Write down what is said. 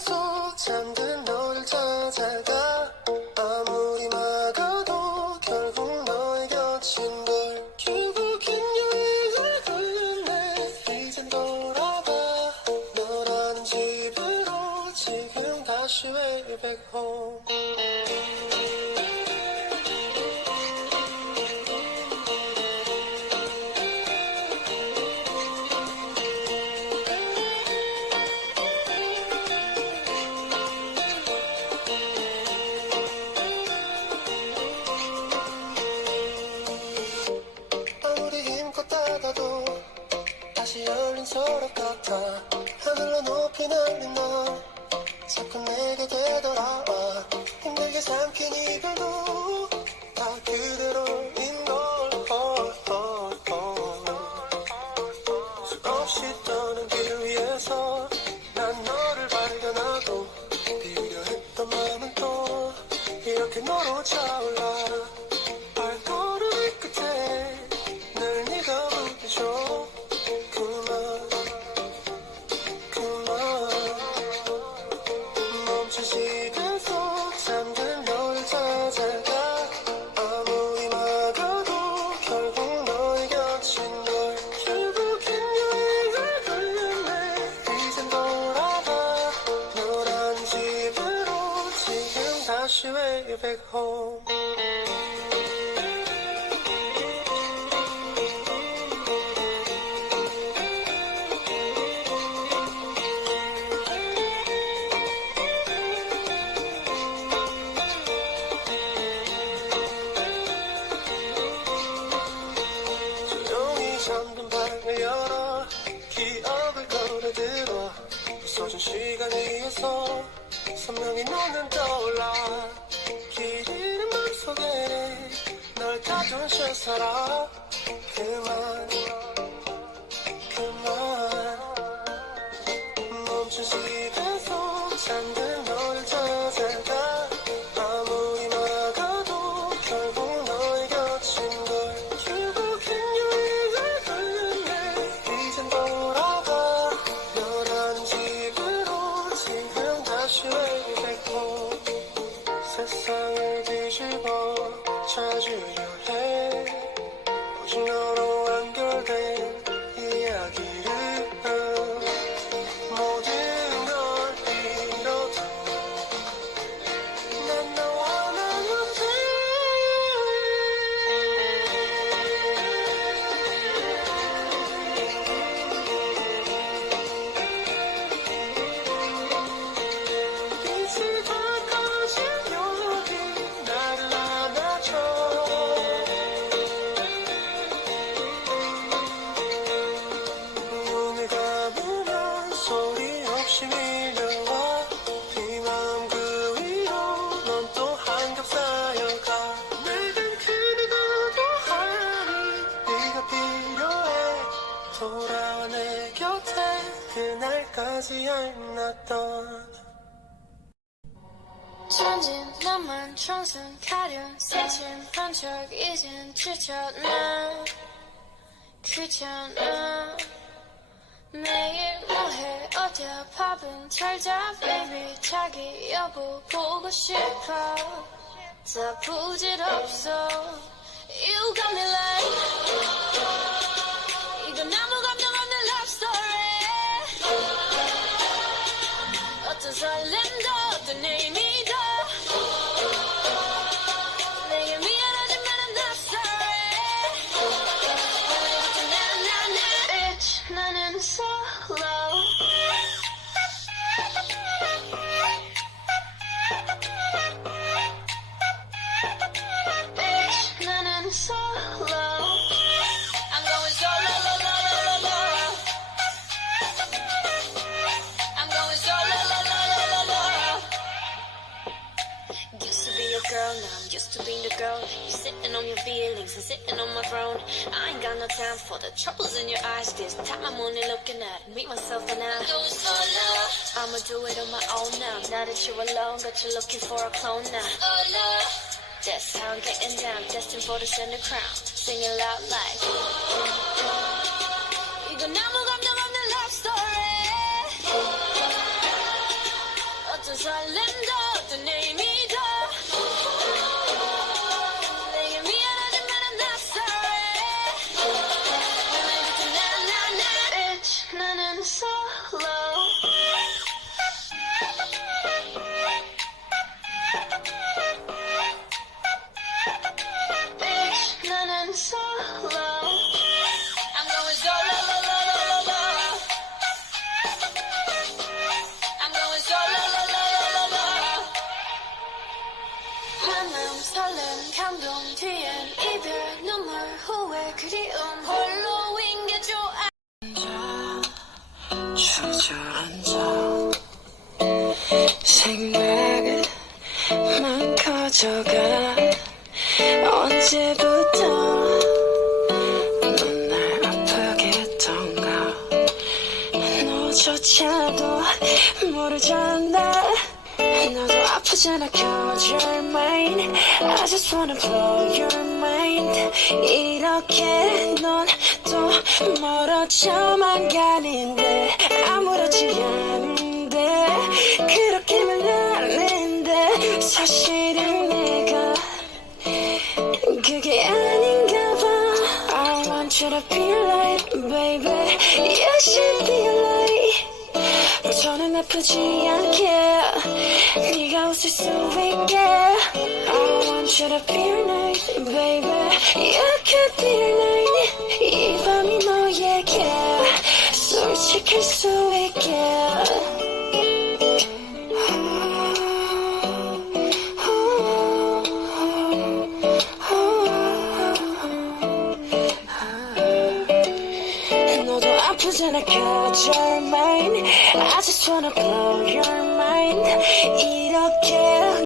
계속 잠든 너를 찾아가 아무리 막아도 결국 너의 곁인 걸 결국엔 여행을 끝내 이젠 돌아가 너라는 집으로 지금 다시 way back home 아무리 힘껏 닫아도 다시 열린 서랍 같아 하늘로 높이 날린 너 자꾸 내게 되돌아와 힘들게 삼킨 이별도 다 그대로인 걸 수없이 떠는 길 위에서 난 너를 발견하고 비우려 했던 마음은 또 이렇게 너로 차올라 발걸음의 끝에 늘 네가 부딪혀 멈춘 시간 속 잠든 너를 찾아가 아무리 막아도 결국 너의 곁인 걸 결국엔 여행을 끝내 이젠 돌아가 너란 집으로 지금 다시 way back home 잠든 방을 열어 기억을 꺼내들어 부서진 시간 위에서 선명히 너는 떠올라 길 잃은 맘속에 널 가둔 채 살아 그만 멈춘 시간 속 잠든 너를 찾아가 아무리 막아도 결국 너의 곁인 걸 결국엔 이젠 돌아가 너라는 집으로 지금 다시 way back home 세상을 뒤집어 찾으려 해 오직 너로 완결된 이야기를 모든 걸 잃어도 난 너와 나는데 빛이 다 꺼진 여기 나를 안아줘 눈을 감으면 소리 없이 밀려와 네 마음 그 위로 넌 또 한 겹 쌓여가 내겐 그 누구도 아니 네가 필요해 돌아와 내 곁에 그날까지 알았던 천진 너만 청순 가련 새침 한척 이젠 지쳤나 귀찮아 매일 뭐해 어디야 밥은 잘자 baby 자기 여보 보고 싶어 다 부질없어 You got me like 이건 아무 감정 없는 love story 어떤 설렘도 어떤 의미도 내게 미안하지만 love story Bitch 나는 solo Bitch 나는 solo I'm going solo lo, lo, lo, lo, lo. I'm going solo lo, lo, lo, lo, lo. Used to be your girl, now I'm used to being the girl. You're sitting on your feelings and sitting on my throne. I ain't got no time for the troubles in your eyes. This time I'm only looking at me, myself, and I. I'm going solo. I'ma do it on my own now. Now that you're alone, but you're looking for a clone now. Solo. That's how I'm getting down, destined for the center crown. Singing loud like 이건 아무 감정 없는 love story 설렘도 또 내일 믿어 내게 미안하지만 I'm not sorry 내일부터 나나나 Bitch 나는 solo Bitch 나는 solo I'm going solo lo, lo, lo, lo, lo. I'm going solo lo, lo, lo, lo, lo. 만남 설렘 감동 뒤엔 이별 눈물 후회 그리움 홀로인 게 좋아 주저앉아 생각만 커져가 언제부터 넌 날 아프게 했던가 너조차도 모르잖아 너도 아프잖아 cause you're mine I just wanna blow your mind 이렇게 넌 또 멀어져만 가는데 아무렇지 않은데 그렇게 말하는데 사실은 내가 그게 아닌가 봐 I want you to be like baby You should be like 저는 아프지 않게 네가 웃을 수 있게 I want you to be nice baby You could be nice 이 밤이 너에게 솔직할 수 있게 너도 아프잖아 cause you're mine I just wanna blow your mind